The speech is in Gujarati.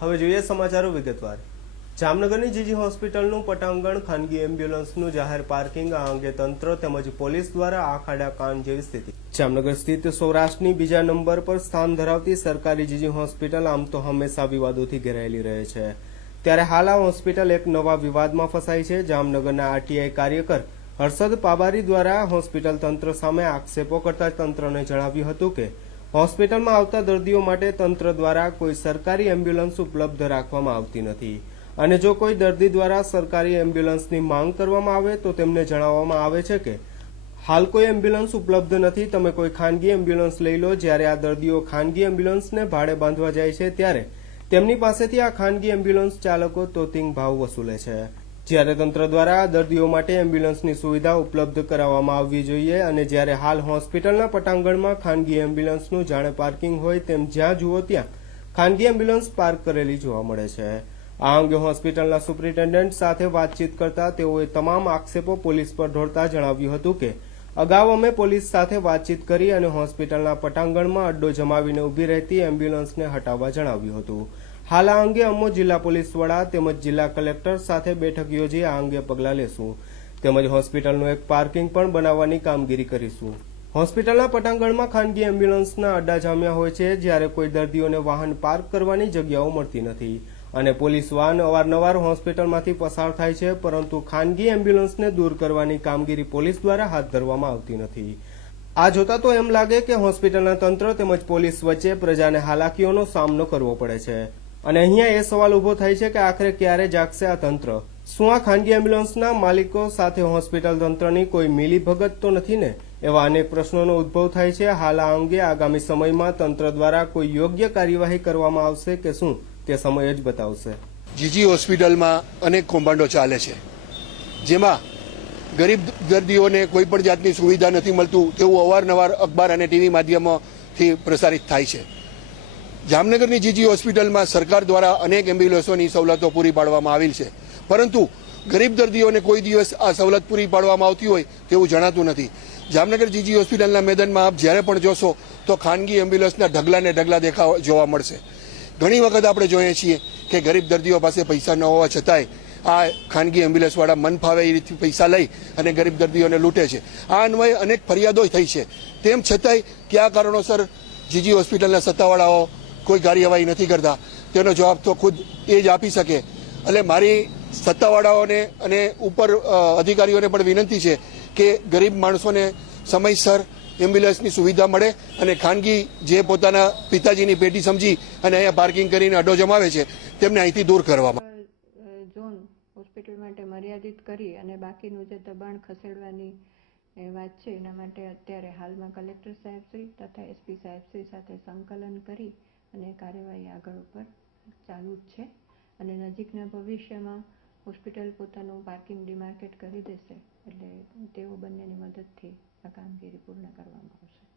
હવે જોઈએ સમાચારો વિગતવાર। જામનગરની જીજી હોસ્પિટલનું પટાંગણ ખાનગી એમ્બ્યુલન્સનું જાહેર પાર્કિંગ આ અંગે તંત્ર તેમજ પોલીસ દ્વારા આંખ આડા કાન જેવી સ્થિતિ। જામનગર સ્થિત સૌરાષ્ટ્રની બીજા નંબર પર સ્થાન ધરાવતી સરકારી જીજી હોસ્પિટલ આમ તો હંમેશા વિવાદોથી ઘેરાયેલી રહે છે, ત્યારે હાલ આ હોસ્પિટલ એક નવા વિવાદમાં ફસાઈ છે। જામનગરના આરટીઆઈ કાર્યકર હર્ષદ પાબારી દ્વારા હોસ્પિટલ તંત્ર સામે આક્ષેપો કરતા તંત્રને જણાવ્યું હતું કે હોસ્પિટલમાં આવતા દર્દીઓ માટે તંત્ર દ્વારા કોઈ સરકારી એમ્બ્યુલન્સ ઉપલબ્ધ રાખવામાં આવતી નથી અને જો કોઈ દર્દી દ્વારા સરકારી એમ્બ્યુલન્સની માંગ કરવામાં આવે તો તેમને જણાવવામાં આવે છે કે હાલ કોઈ એમ્બ્યુલન્સ ઉપલબ્ધ નથી, તમે કોઈ ખાનગી એમ્બ્યુલન્સ લઈ લો। જ્યારે આ દર્દીઓ ખાનગી એમ્બ્યુલન્સને ભાડે બાંધવા જાય છે ત્યારે તેમની પાસેથી આ ખાનગી એમ્બ્યુલન્સ ચાલકો તોતિંગ ભાવ વસૂલે છે, જ્યારે તંત્ર દ્વારા દર્દીઓ માટે એમ્બ્યુલન્સની સુવિધા ઉપલબ્ધ કરાવવામાં આવવી જોઈએ અને જ્યારે હાલ હોસ્પિટલના પટાંગણમાં ખાનગી એમ્બ્યુલન્સનું જાણે પાર્કિંગ હોય તેમ જ્યાં જુઓ ત્યાં ખાનગી એમ્બ્યુલન્સ પાર્ક કરેલી જોવા મળે છે। આ અંગે હોસ્પિટલના સુપ્રિન્ટેન્ડન્ટ સાથે વાતચીત કરતા તેઓએ તમામ આક્ષેપો પોલીસ પર ઢોળતા જણાવ્યું હતું કે અગાઉ અમે પોલીસ સાથે વાતચીત કરી અને હોસ્પિટલના પટાંગણમાં અડ્ડો જમાવીને ઊભી રહેતી એમ્બ્યુલન્સને હટાવવા જણાવ્યું હતું। હાલ આ અંગે અમો જિલ્લા પોલીસ વડા તેમજ જિલ્લા કલેક્ટર સાથે બેઠક યોજી આ અંગે પગલાં લેશું તેમજ હોસ્પિટલનું એક પાર્કિંગ પણ બનાવવાની કામગીરી કરીશું। હોસ્પિટલના પટાંગણમાં ખાનગી એમ્બ્યુલન્સના અડ્ડા જામ્યા હોય છે, જ્યારે કોઈ દર્દીઓને વાહન પાર્ક કરવાની જગ્યાઓ મળતી નથી અને પોલીસ વાહન અવારનવાર હોસ્પિટલમાંથી પસાર થાય છે, પરંતુ ખાનગી એમ્બ્યુલન્સને દૂર કરવાની કામગીરી પોલીસ દ્વારા હાથ ધરવામાં આવતી નથી। આ જોતા તો એમ લાગે કે હોસ્પિટલના તંત્ર તેમજ પોલીસ વચ્ચે પ્રજાને હાલાકીઓનો સામનો કરવો પડે છે અને અહીંયા એ સવાલ ઉભો થાય છે કે આખરે ક્યારે જાગશે આ તંત્ર? શું આ ખાનગી એમ્બ્યુલન્સના માલિકો સાથે હોસ્પિટલ તંત્રની કોઈ મિલીભગત તો નથી ને? એવા અનેક પ્રશ્નોનો ઉદ્ભવ થાય છે। હાલ આ અંગે આગામી સમયમાં તંત્ર દ્વારા કોઈ યોગ્ય કાર્યવાહી કરવામાં આવશે કે શું તે સમય જ બતાવશે। જીજી હોસ્પિટલમાં અનેક કૌભાંડો ચાલે છે, જેમાં ગરીબ દર્દીઓને કોઈ પણ જાતની સુવિધા નથી મળતું તેવું અવારનવાર અખબાર અને ટીવી માધ્યમોથી પ્રસારિત થાય છે। જામનગરની જીજી હોસ્પિટલમાં સરકાર દ્વારા અનેક એમ્બ્યુલન્સોની સવલતો પૂરી પાડવામાં આવેલ છે, પરંતુ ગરીબ દર્દીઓને કોઈ દિવસ આ સવલત પૂરી પાડવામાં આવતી હોય તેવું જણાતું નથી। જામનગર જીજી હોસ્પિટલના મેદાનમાં આપ જ્યારે પણ જોશો તો ખાનગી એમ્બ્યુલન્સના ઢગલા ને ઢગલા જોવા મળશે। ઘણી વખત આપણે જોઈએ છીએ કે ગરીબ દર્દીઓ પાસે પૈસા ન હોવા છતાંય આ ખાનગી એમ્બ્યુલન્સવાળા મન ફાવે એ રીતે પૈસા લઈ અને ગરીબ દર્દીઓને લૂંટે છે। આ અન્વયે અનેક ફરિયાદો થઈ છે, તેમ છતાંય કયા કારણોસર જીજી હોસ્પિટલના સત્તાવાળાઓ કોઈ કાર્યવાહી નથી કરતા તેનો જવાબ તો ખુદ એ જ આપી શકે। એટલે મારી સત્તાવાળાઓને અને ઉપર અધિકારીઓને પણ વિનંતી છે કે ગરીબ માણસોને સમયસર એમ્બ્યુલન્સની સુવિધા મળે અને ખાનગી જે પોતાના પિતાજીની પેટી સમજી અને અહીંયા પાર્કિંગ કરીને અડ્ડો જમાવે છે તેમને અહીંથી દૂર કરવામાં ઝોન હોસ્પિટલ માટે મર્યાદિત કરી અને બાકીનું જે દબાણ ખસેડવાની વાત છે એના માટે અત્યારે હાલમાં કલેક્ટર સાહેબશ્રી તથા એસપી સાહેબશ્રી સાથે સંકલન કરી અને કાર્યવાહી આગળ ઉપર ચાલુ જ છે અને નજીકના ભવિષ્યમાં હોસ્પિટલ પોતાનું પાર્કિંગ ડિમાર્કેટ કરી દેશે એટલે તેઓ બંનેની મદદથી આ કામગીરી પૂર્ણ કરવામાં આવશે।